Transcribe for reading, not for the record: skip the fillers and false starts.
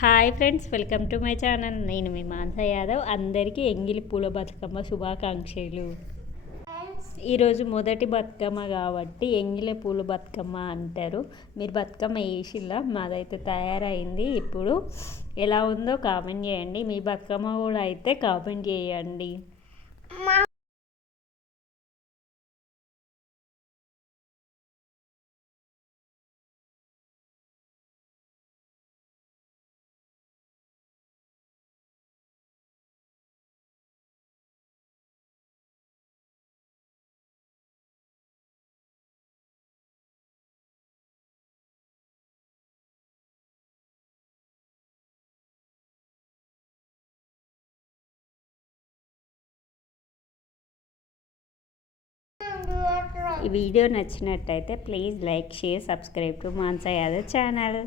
Hi friends, welcome to my channel. నేను మీ మానస యాదవ్. అందరికీ ఎంగిలి పూల బతుకమ్మ శుభాకాంక్షలు. ఈరోజు మొదటి బతుకమ్మ కాబట్టి ఎంగిలి పూల బతుకమ్మ అంటారు. మీరు బతుకమ్మ వేసిల్లా? మాదైతే తయారైంది. ఇప్పుడు ఎలా ఉందో కామెంట్ చేయండి. మీ బతుకమ్మ కూడా అయితే కామెంట్ చేయండి. ఈ వీడియో నచ్చినట్టయితే please like, share, subscribe to Manasa Yadav ఛానల్.